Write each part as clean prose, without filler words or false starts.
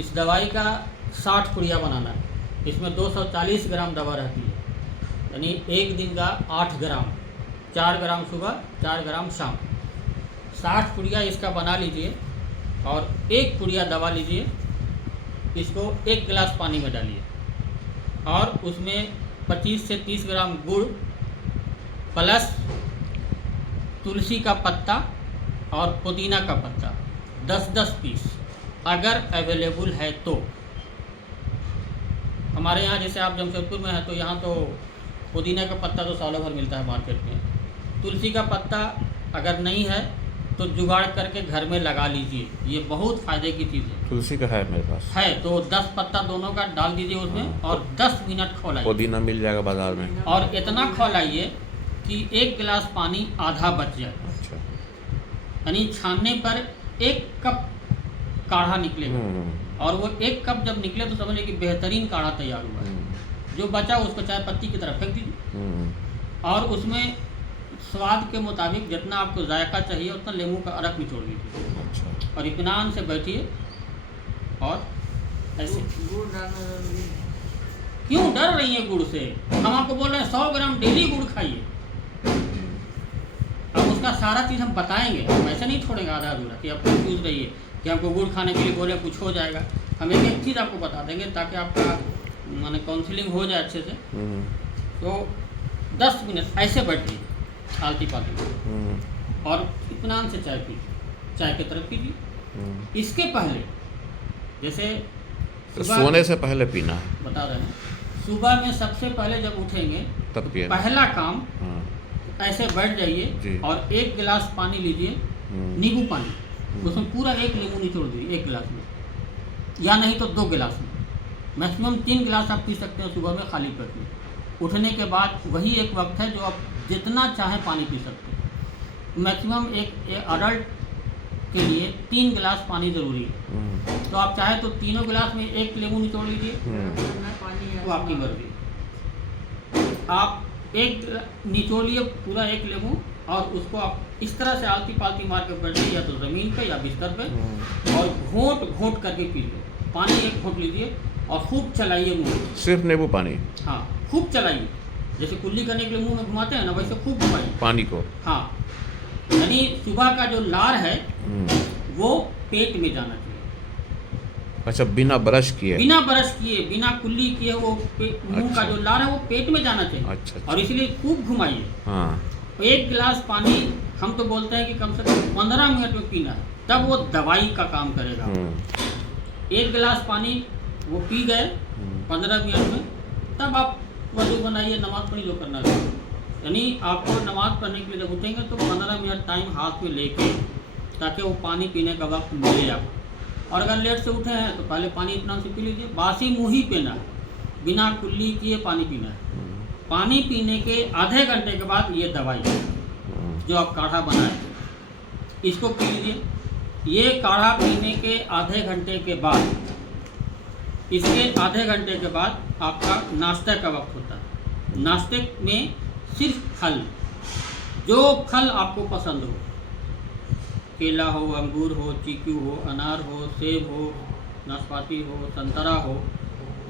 इस दवाई का 60 पुड़िया बनाना है। इसमें 240 ग्राम दवा रहती है, यानी एक दिन का 8 ग्राम, 4 ग्राम सुबह 4 ग्राम शाम। 60 पुड़िया इसका बना लीजिए और एक पुड़िया दवा लीजिए, इसको 1 गिलास पानी में डालिए और उसमें 25 से 30 ग्राम गुड़ प्लस तुलसी का पत्ता और पुदीना का पत्ता 10-10 पीस अगर अवेलेबल है तो। हमारे यहाँ जैसे आप जमशेदपुर में हैं तो यहाँ तो पुदीना का पत्ता तो सालों भर मिलता है मार्केट में। तुलसी का पत्ता अगर नहीं है तो जुगाड़ करके घर में लगा लीजिए, ये बहुत फ़ायदे की चीज़ है। तुलसी का है मेरे पास, है तो 10 पत्ता दोनों का डाल दीजिए उसमें और 10 मिनट खौलाइए। पुदीना मिल जाएगा बाजार में। और इतना खौलाइए कि 1 गिलास पानी आधा बच जाए। अच्छा। यानी छानने पर 1 कप काढ़ा निकलेगा और वो 1 कप जब निकले तो समझिए कि बेहतरीन काढ़ा तैयार हुआ है। जो बचा उसको चाय पत्ती की तरफ फेंक दीजिए और उसमें स्वाद के मुताबिक जितना आपको जायका चाहिए उतना नींबू का अरक निचोड़ दीजिए। अच्छा। और इत्मीनान से बैठिए और ऐसे। क्यों डर रही है गुड़ से? हम आपको बोल रहे हैं 100 ग्राम डेली गुड़ खाइए। अब उसका सारा चीज़ हम बताएंगे, हम ऐसे नहीं छोड़ेंगे आधा अधूरा कि आप कंफ्यूज रहिए कि हमको गुड़ खाने के लिए बोले कुछ हो जाएगा। हम एक चीज़ आपको बता देंगे ताकि आपका माने काउंसलिंग हो जाए अच्छे से। तो 10 मिनट ऐसे बैठिए आलती पालती और इत्मीनान से चाय पीजिए, चाय की तरफ कीजिए। इसके पहले जैसे सोने से पहले पीना है, बता रहे हैं, सुबह में सबसे पहले जब उठेंगे तब तो पिएना। पहला काम ऐसे बैठ जाइए और 1 गिलास पानी लीजिए, नींबू पानी, उसमें पूरा 1 नींबू निचोड़ दीजिए 1 गिलास में, या नहीं तो 2 गिलास में। मैक्सिमम 3 गिलास आप पी सकते हैं सुबह में खाली पेट में। उठने के बाद वही एक वक्त है जो आप जितना चाहें पानी पी सकते हैं। मैक्सिमम एक अडल्ट के लिए 3 गिलास पानी ज़रूरी है। तो आप चाहे तो तीनों गिलास में 1 नींबू निचोड़ लीजिए, वो आपकी मर्जी। आप 1 निचोड़ लिए पूरा 1 नींबू और उसको आप इस तरह से आलती पालती मार के बैठिए, या तो ज़मीन पे या बिस्तर पे, और घोंट घोंट करके पीजिए। पानी 1 घोंट लीजिए और खूब चलाइए मुँह। सिर्फ नींबू पानी? हाँ, खूब चलाइए, जैसे कुल्ली करने के लिए मुंह में घुमाते हैं ना, वैसे खूब घुमाइए पानी को। हाँ, यानी सुबह का जो लार है वो पेट में जाना चाहिए। अच्छा, बिना ब्रश किए? बिना ब्रश किए, बिना कुल्ली किए वो मुंह का जो लार है वो पेट में जाना चाहिए। अच्छा। और इसलिए खूब घुमाइए। हाँ। 1 गिलास पानी हम तो बोलते हैं कि कम से कम 15 मिनट में पीना है, तब वो दवाई का काम करेगा। 1 गिलास पानी वो पी गए 15 मिनट में, तब आप वजू बनाइए, नमाज पढ़ी, जो करना है। यानी आपको नमाज पढ़ने के लिए जब उठेंगे तो 15 मिनट टाइम हाथ में लेके, ताकि वो पानी पीने का वक्त मिले आपको। और अगर लेट से उठे हैं तो पहले पानी इतना से पी लीजिए। बासी मुँह ही पीना है, बिना कुल्ली किए पानी पीना है। पानी पीने के आधे घंटे के बाद ये दवाई जो आप काढ़ा बनाए इसको पी लीजिए। ये काढ़ा पीने के आधे घंटे के बाद, इसके आधे घंटे के बाद आपका नाश्ते का वक्त होता है। नाश्ते में सिर्फ फल, जो फल आपको पसंद हो, केला हो, अंगूर हो, चीकू हो, अनार हो, सेब हो, नाशपाती हो, संतरा हो,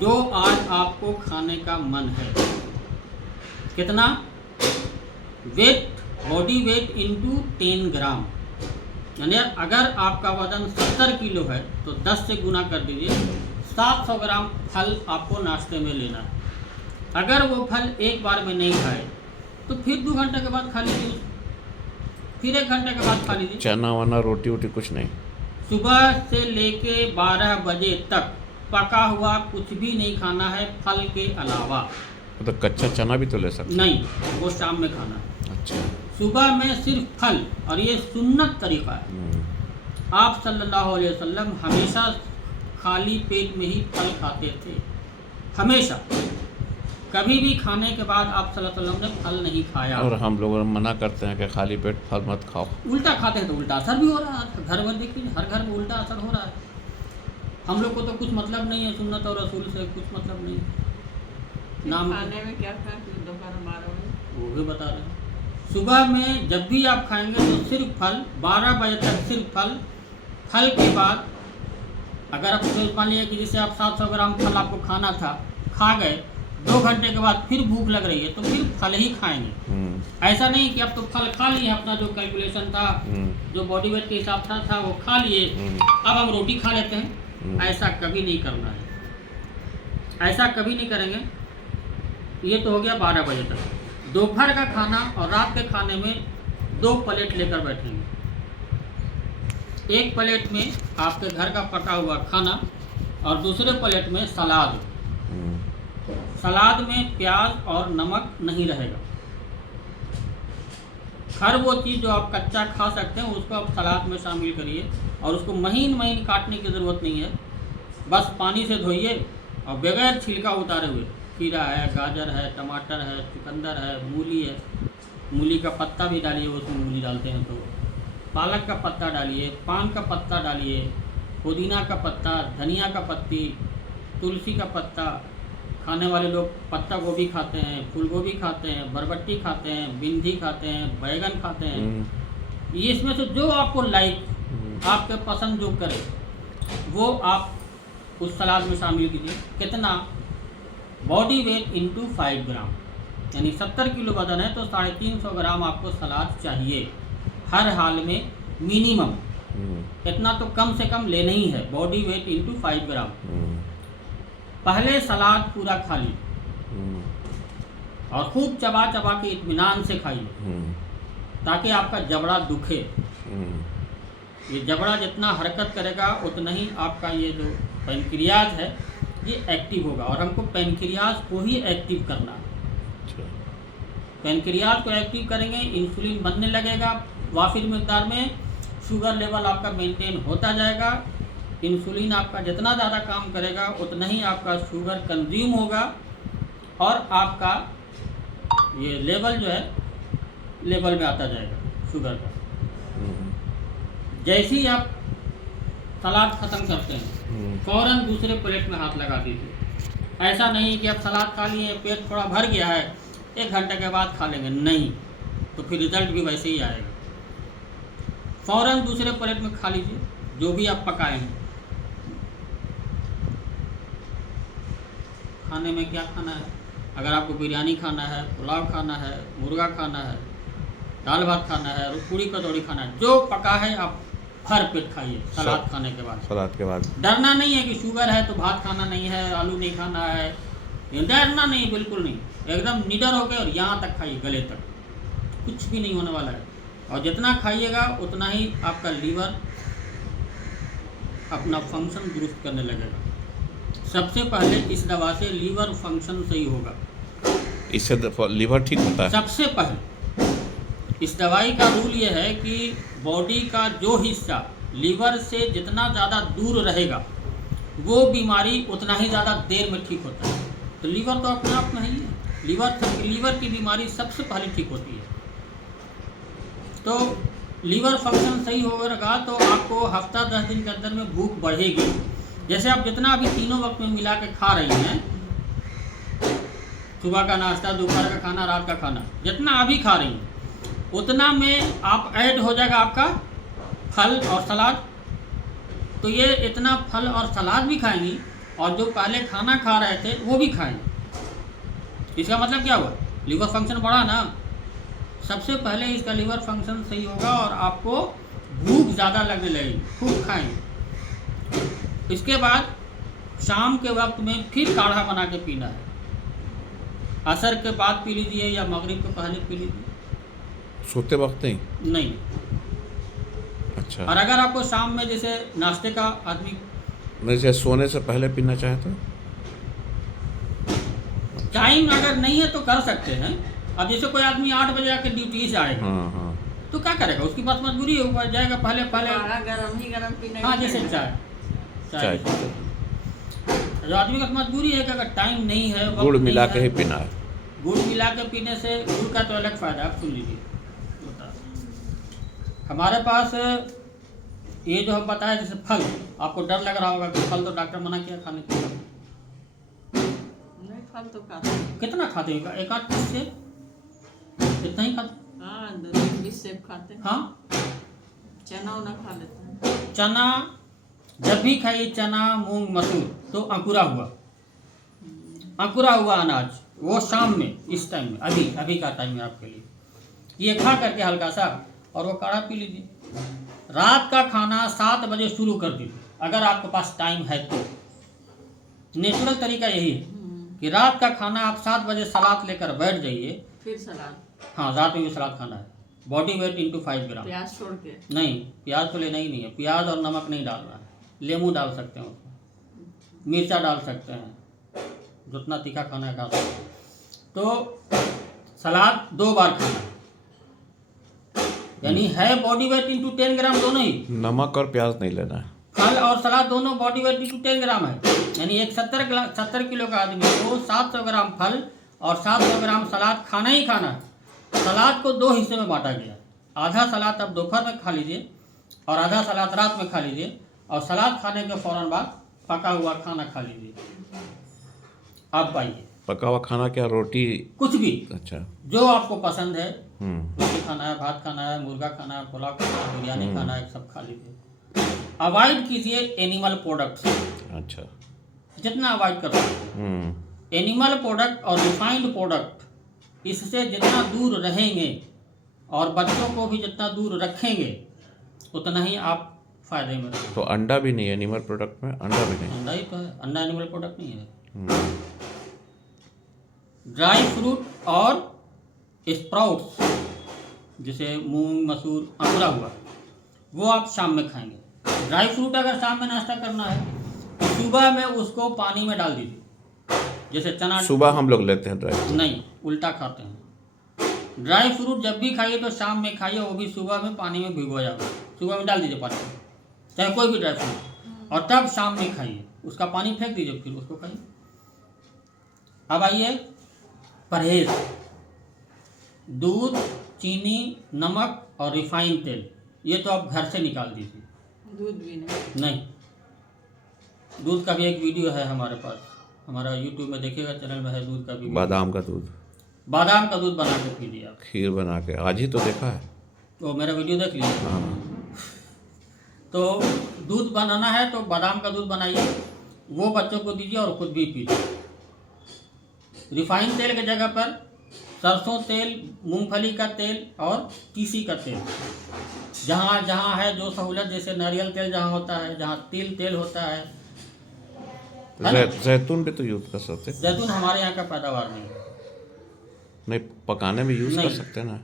जो आज आपको खाने का मन है। कितना? वेट, बॉडी वेट इंटू 10 ग्राम। यानी अगर आपका वजन 70 किलो है तो 10 से गुना कर दीजिए, 700 ग्राम फल आपको नाश्ते में लेना है। अगर वो फल एक बार में नहीं खाए तो फिर 2 घंटे के बाद खा लीजिए, फिर 1 घंटे के बाद खा लीजिए। चना वना रोटी वोटी कुछ नहीं? सुबह से लेके 12 बजे तक पका हुआ कुछ भी नहीं खाना है फल के अलावा। तो कच्चा चना भी तो ले सकते? नहीं, वो शाम में खाना है। अच्छा। सुबह में सिर्फ फल, और ये सुन्नत तरीका है। आप सल्लल्लाहु अलैहि वसल्लम हमेशा खाली पेट में ही फल खाते थे, हमेशा। कभी भी खाने के बाद आप सल्लल्लाहु अलैहि वसल्लम ने फल नहीं खाया। और हम लोग मना करते हैं कि खाली पेट फल मत खाओ। उल्टा खाते हैं तो उल्टा असर भी हो रहा है। घर में देखिए, हर घर में उल्टा असर हो रहा है। हम लोग को तो कुछ मतलब नहीं है सुन्नत और रसूल से, कुछ मतलब नहीं है। नाम खाने में क्या खाएं दोपहर 12 बजे? वो भी बता रहे हैं। सुबह में जब भी आप खाएंगे तो सिर्फ फल, 12 बजे तक सिर्फ फल। फल के बाद अगर आप मान लीजिए कि जैसे आप 700 ग्राम फल आपको खाना था, खा गए, 2 घंटे के बाद फिर भूख लग रही है तो फिर फल ही खाएंगे। ऐसा नहीं कि अब तो फल खा लिए, अपना जो कैलकुलेशन था, जो बॉडी वेट के हिसाब था वो खा लिए, अब हम रोटी खा लेते हैं। ऐसा कभी नहीं करना है, ऐसा कभी नहीं करेंगे। ये तो हो गया 12 बजे तक। दोपहर का खाना और रात के खाने में 2 प्लेट लेकर बैठेंगे। एक प्लेट में आपके घर का पका हुआ खाना और दूसरे प्लेट में सलाद। सलाद में प्याज और नमक नहीं रहेगा। हर वो चीज़ जो आप कच्चा खा सकते हैं उसको आप सलाद में शामिल करिए, और उसको महीन महीन काटने की ज़रूरत नहीं है। बस पानी से धोइए और बगैर छिलका उतारे हुए, खीरा है, गाजर है, टमाटर है, चुकंदर है, मूली है, मूली का पत्ता भी डालिए, उसमें मूली डालते हैं तो, पालक का पत्ता डालिए, पान का पत्ता डालिए, पुदीना का पत्ता, धनिया का पत्ती, तुलसी का पत्ता। खाने वाले लोग पत्ता गोभी खाते हैं, फूल गोभी खाते हैं, बरबट्टी खाते हैं, भिंडी खाते हैं, बैगन खाते हैं। ये इसमें से जो आपको लाइक, आपके पसंद जो करे वो आप उस सलाद में शामिल कीजिए। कितना? बॉडी वेट इंटू 5 ग्राम, यानी 70 किलो वजन है तो 350 ग्राम आपको सलाद चाहिए हर हाल में, मिनिमम। इतना तो कम से कम लेना ही है, बॉडी वेट इंटू 5 ग्राम। पहले सलाद पूरा खा लीजिए और खूब चबा चबा के इत्मीनान से खाइए, ताकि आपका जबड़ा दुखे। ये जबड़ा जितना हरकत करेगा उतना ही आपका ये जो पैनक्रियाज है ये एक्टिव होगा, और हमको पैनक्रियाज को ही एक्टिव करना है। पैनक्रियाज को एक्टिव करेंगे, इंसुलिन बनने लगेगा वाफिर मिकदार में, शुगर लेवल आपका मेंटेन होता जाएगा। इंसुलिन आपका जितना ज़्यादा काम करेगा उतना ही आपका शुगर कंज्यूम होगा, और आपका ये लेवल जो है लेवल में आता जाएगा शुगर का। जैसे ही आप सलाद ख़त्म करते हैं फ़ौरन दूसरे प्लेट में हाथ लगा दीजिए। ऐसा नहीं कि आप सलाद खा लिए, पेट थोड़ा भर गया है, 1 घंटे के बाद खा लेंगे, नहीं, तो फिर रिजल्ट भी वैसे ही आएगा। फ़ौरन दूसरे प्लेट में खा लीजिए जो भी आप पकाए हैं। खाने में क्या खाना है? अगर आपको बिरयानी खाना है, पुलाव खाना है, मुर्गा खाना है, दाल भात खाना है, पूरी कचौड़ी खाना है, जो पका है आप भर पेट खाइए सलाद खाने के बाद। सलाद के बाद डरना नहीं है कि शुगर है तो भात खाना नहीं है, आलू नहीं खाना है, डरना नहीं, बिल्कुल नहीं। एकदम निडर होकर और यहाँ तक खाइए, गले तक, कुछ भी नहीं होने वाला है। और जितना खाइएगा उतना ही आपका लीवर अपना फंक्शन दुरुस्त करने लगेगा। सबसे पहले इस दवा से लीवर फंक्शन सही होगा, इससे लीवर ठीक होता है। सबसे पहले इस दवाई का रूल ये है कि बॉडी का जो हिस्सा लीवर से जितना ज़्यादा दूर रहेगा वो बीमारी उतना ही ज़्यादा देर में ठीक होता है। तो लीवर तो अपने आप में ही है, लीवर की बीमारी सबसे पहले ठीक होती है। तो लीवर फंक्शन सही होगा तो आपको हफ्ता 10 दिन के अंदर में भूख बढ़ेगी। जैसे आप जितना अभी तीनों वक्त में मिला के खा रही हैं, सुबह का नाश्ता, दोपहर का खाना, रात का खाना, जितना अभी खा रही हैं उतना में आप ऐड हो जाएगा आपका फल और सलाद। तो ये इतना फल और सलाद भी खाएंगी और जो पहले खाना खा रहे थे वो भी खाएंगे। इसका मतलब क्या हुआ? लीवर फंक्शन बढ़ा ना। सबसे पहले इसका लीवर फंक्शन सही होगा और आपको भूख ज़्यादा लगने लगेगी, खूब खाएंगे। इसके बाद शाम के वक्त में फिर काढ़ा बना के पीना है। असर के बाद पी लीजिए या मगरिब के पहले पी लीजिए, सोते वक्त नहीं। अच्छा। और अगर आपको शाम में जैसे नाश्ते का आदमी जैसे सोने से पहले पीना चाहे तो टाइम अगर नहीं है तो कर सकते हैं। अब जैसे कोई आदमी 8 बजे आके ड्यूटी से आएगा, हाँ। तो क्या करेगा? उसकी बात मजबूरी है, वो जाएगा पहले गरम ही गरम पीना। हाँ, जैसे चाय जो आदमी का मजबूरी है कि अगर टाइम नहीं है, गुड़ मिला के ही पीना है। गुड़ मिला के पीने से गुड़ का तो अलग फ़ायदा, आप सुन लीजिए। हमारे पास ये जो हम बताए जैसे फल, आपको डर लग रहा होगा कि फल तो डॉक्टर मना किया खाने के लिए। नहीं, फल तो खाते हैं। कितना खाते हैं? 1-8 पीस सेब, इतना ही खाते? हाँ, 2-3 पीस सेब खाते हैं। हाँ, चना उना खा लेते हैं। चना जब भी खाइए चना मूंग मसूर तो अंकुरा हुआ अनाज, वो शाम में इस टाइम में अभी का टाइम है आपके लिए, ये खा करके हल्का सा और वो काढ़ा पी लीजिए। रात का खाना 7 बजे शुरू कर दीजिए अगर आपके पास टाइम है तो। नेचुरल तरीका यही है कि रात का खाना आप 7 बजे सलाद लेकर बैठ जाइए। फिर सलाद, हाँ, रात में भी सलाद खाना है। बॉडी वेट इंटू 5 ग्राम। प्याज छोड़ के नहीं, प्याज तो लेना ही नहीं है, प्याज और नमक नहीं डालना है, लेमू डाल सकते हैं उसमें, मिर्चा डाल सकते हैं, जितना तीखा खाना है खा सकते हैं। तो सलाद 2 बार खाना है, यानी है बॉडी वेट इंटू 10 ग्राम दोनों ही। नमक और प्याज नहीं लेना है। फल और सलाद दोनों बॉडी वेट इंटू 10 ग्राम है, यानी एक 70 किलो का आदमी को 700 ग्राम फल और 700 ग्राम सलाद खाना ही खाना है। सलाद को 2 हिस्से में बांटा गया, आधा सलाद आप दोपहर में खा लीजिए और आधा सलाद रात में खा लीजिए, और सलाद खाने के फौरन बाद पका हुआ खाना खा लीजिए। आप पाइए पका हुआ खाना क्या, रोटी? कुछ भी, अच्छा, जो आपको पसंद है, हम्म, रोटी खाना है, भात खाना है, मुर्गा खाना है, पुलाव खाना है, बिरयानी खाना है, सब खा लीजिए। अवॉइड कीजिए एनिमल प्रोडक्ट्स, अच्छा, जितना अवॉइड कर सकते हैं। एनिमल प्रोडक्ट और रिफाइंड प्रोडक्ट, इससे जितना दूर रहेंगे और बच्चों को भी जितना दूर रखेंगे उतना ही आप फायदे में रहेंगे। तो अंडा भी नहीं है एनिमल प्रोडक्ट में? अंडा भी नहीं? अंडा ही तो है, अंडा एनिमल प्रोडक्ट नहीं है। हम्म, ड्राई फ्रूट और स्प्राउट्स, जैसे मूंग मसूर अंकुरा हुआ, वो आप शाम में खाएंगे। ड्राई फ्रूट अगर शाम में नाश्ता करना है तो सुबह में उसको पानी में डाल दीजिए, जैसे चना। सुबह हम लोग लेते हैं ड्राई फ्रूट? नहीं, उल्टा खाते हैं। ड्राई फ्रूट जब भी खाइए तो शाम में खाइए, वो भी सुबह में पानी में भिगो जाओ, सुबह में डाल दीजिए पानी में, चाहे कोई भी ड्राई फ्रूट, और तब शाम में खाइए, उसका पानी फेंक दीजिए, फिर उसको खाइए। अब आइए परहेज, दूध, चीनी, नमक और रिफाइंड तेल, ये तो आप घर से निकाल दीजिए। दूध भी नहीं, दूध का भी एक वीडियो है हमारे पास, हमारा यूट्यूब में देखिएगा, चैनल में है दूध का भी। बादाम का दूध, बादाम का दूध बना के पीजिए आप। खीर बना के, आज ही तो देखा है। तो मेरा वीडियो देख लीजिए। हाँ, तो दूध बनाना है तो बादाम का दूध बनाइए, वो बच्चों को दीजिए और खुद भी पीजिए। रिफाइंड तेल की जगह पर सरसों तेल, मूंगफली का तेल और तीसी का तेल, जहाँ जहाँ है जो सहूलत, जैसे नारियल तेल जहाँ होता है, जहाँ तिल तेल होता है ना? जैतून भी तो यूज कर सकते हैं। जैतून हमारे यहाँ का पैदावार नहीं है। नहीं, पकाने में यूज कर नहीं। सकते हैं ना।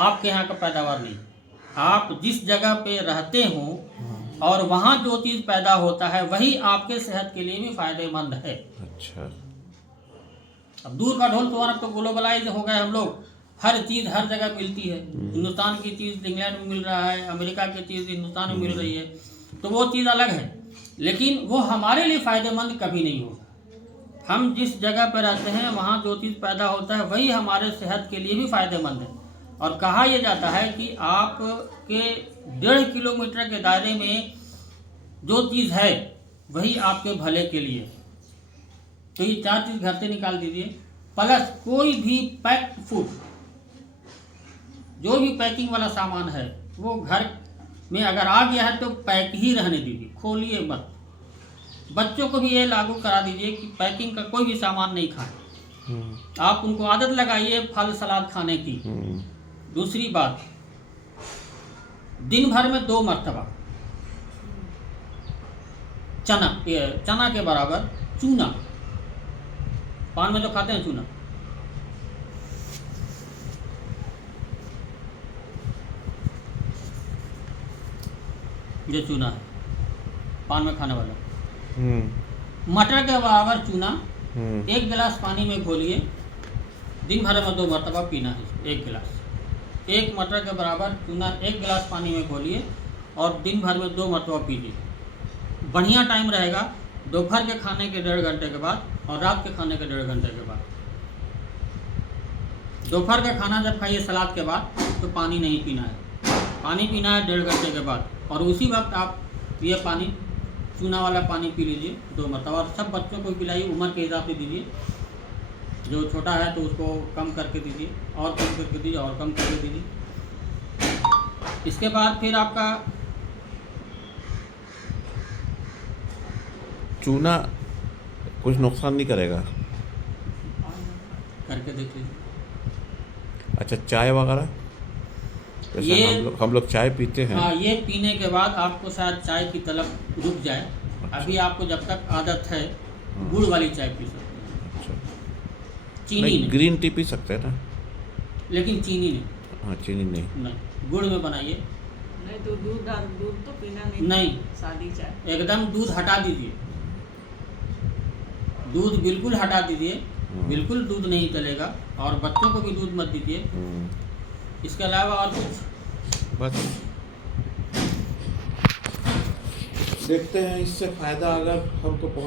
आपके यहाँ का पैदावार नहीं, आप जिस जगह पे रहते हो और वहाँ जो चीज़ पैदा होता है वही आपके सेहत के लिए भी फायदेमंद है। अच्छा, अब दूर का ढोल सुहाना, तो ग्लोबलाइज हो गए हम लोग, हर चीज़ हर जगह मिलती है। हिंदुस्तान की चीज़ इंग्लैंड में मिल रहा है, अमेरिका की चीज़ हिंदुस्तान में मिल रही है, तो वो चीज़ अलग है, लेकिन वो हमारे लिए फ़ायदेमंद कभी नहीं होगा। हम जिस जगह पर रहते हैं वहाँ जो चीज़ पैदा होता है वही हमारे सेहत के लिए भी फ़ायदेमंद है। और कहा यह जाता है कि आपके 1.5 किलोमीटर के दायरे में जो चीज़ है वही आपके भले के लिए। तो ये 4 चीज़ घर से निकाल दीजिए, प्लस कोई भी पैक्ड फूड, जो भी पैकिंग वाला सामान है वो घर में अगर आ गया है तो पैक ही रहने दीजिए, खोलिए मत। बच्चों को भी ये लागू करा दीजिए कि पैकिंग का कोई भी सामान नहीं खाएं। आप उनको आदत लगाइए फल सलाद खाने की। दूसरी बात, दिन भर में 2 मरतबा चना के बराबर चूना, पान में तो खाते हैं चूना, ये चूना है पान में खाने वाला, मटर के बराबर चूना 1 गिलास पानी में घोलिए, दिन भर में 2 मरतबा पीना है। 1 गिलास, 1 मटर के बराबर चूना 1 गिलास पानी में घोलिए और दिन भर में 2 मरतबा पीजिए। बढ़िया टाइम रहेगा दोपहर के खाने के 1.5 घंटे के बाद और रात के खाने के 1.5 घंटे के बाद। दोपहर का खाना जब खाइए सलाद के बाद तो पानी नहीं पीना है, पानी पीना है 1.5 घंटे के बाद, और उसी वक्त आप ये पानी चूना वाला पानी पी लीजिए 2 मरतबा। और सब बच्चों को पिलाइए, उम्र के हिसाब से दीजिए, जो छोटा है तो उसको कम करके दीजिए, और कम करके दीजिए, और कम करके दीजिए। इसके बाद फिर आपका चूना कुछ नुकसान नहीं करेगा? करके देख लीजिए। अच्छा, चाय वगैरह जैसे ये- हम लोग चाय पीते हैं। हाँ, ये पीने के बाद आपको शायद चाय की तलब रुक जाए। अभी आपको जब तक आदत है गुड़ वाली चाय पी सकते हैं, अच्छा, चीनी नहीं नहीं, ग्रीन टी पी सकते हैं ना? लेकिन चीनी नहीं। हाँ, चीनी नहीं। नहीं, गुड़ में बनाइए। नहीं तो दूध तो पीना नहीं। सादी चाय। एकदम दूध हटा दीजिए, दूध बिल्कुल हटा दीजिए, बिल्कुल दूध नहीं चलेगा। और बच्चों को भी दूध मत दीजिए। इसके अलावा और कुछ बस देखते हैं इससे फ़ायदा अगर हमको